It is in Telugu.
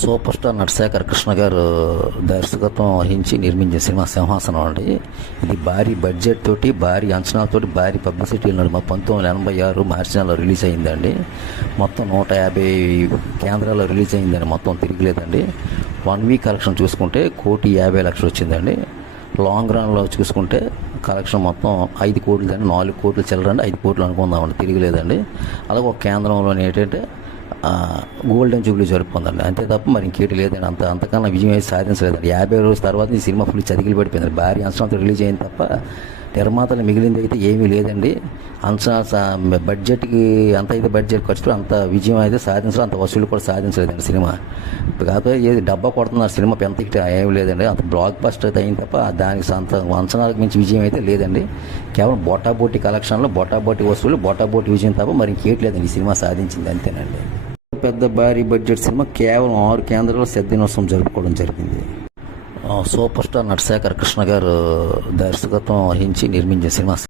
సూపర్ స్టార్ నటశేఖర్ కృష్ణ గారు దర్శకత్వం వహించి నిర్మించిన సినిమా సింహాసనం అండి. ఇది భారీ బడ్జెట్ తోటి, భారీ అంచనాలతోటి, భారీ పబ్లిసిటీ ఉన్నది. 1986 మార్చి నెలలో రిలీజ్ అయిందండి. మొత్తం 150 కేంద్రాల్లో రిలీజ్ అయిందండి. మొత్తం తిరిగిలేదండి. 1 వీక్ కలెక్షన్ చూసుకుంటే 1,50,00,000 వచ్చిందండి. లాంగ్ రన్లో చూసుకుంటే కలెక్షన్ మొత్తం 5 కోట్లు అండి. 4 కోట్లు చిల్లరండి, 5 కోట్లు అనుకుందామండి, తిరిగిలేదండి. అలాగే ఒక కేంద్రంలోనే ఏంటంటే గోల్డెన్ జూబ్లీ జరుపుకుందండి. అంతే తప్ప మరి ఇంకేటి లేదండి. అంతకన్నా విజయం అయితే సాధించలేదండి. 50 రోజుల తర్వాత ఈ సినిమా ఫుల్ చతికిలు పడిపోయింది. భారీ అంచనాలతో రిలీజ్ అయింది తప్ప నిర్మాతలు మిగిలింది అయితే ఏమీ లేదండి. బడ్జెట్కి అంత అయితే బడ్జెట్ ఖర్చుతో అంత విజయం అయితే సాధించలేదు, అంత వసూలు కూడా సాధించలేదండి సినిమా. కాకపోతే ఏది డబ్బా కొడుతున్నారు సినిమా ఎంత హిట్ ఏమి లేదండి. అంత బ్లాక్ బస్టర్ అయితే అయింది తప్ప దానికి అంత అంచనాలకు మించి విజయం అయితే లేదండి. కేవలం బొటాబోటి కలెక్షన్లో, బొటాబోటి వసూలు, బొటాబోటి విజయం తప్ప మరి ఇంకేటి లేదండి ఈ సినిమా సాధించింది, అంతేనండి. పెద్ద భారీ బడ్జెట్ సినిమా కేవలం 6 కేంద్రాల్లో దినోత్సవం జరుపుకోవడం జరిగింది. సూపర్ స్టార్ నటశేఖర్ కృష్ణ గారు దర్శకత్వం వహించి నిర్మించిన సినిమా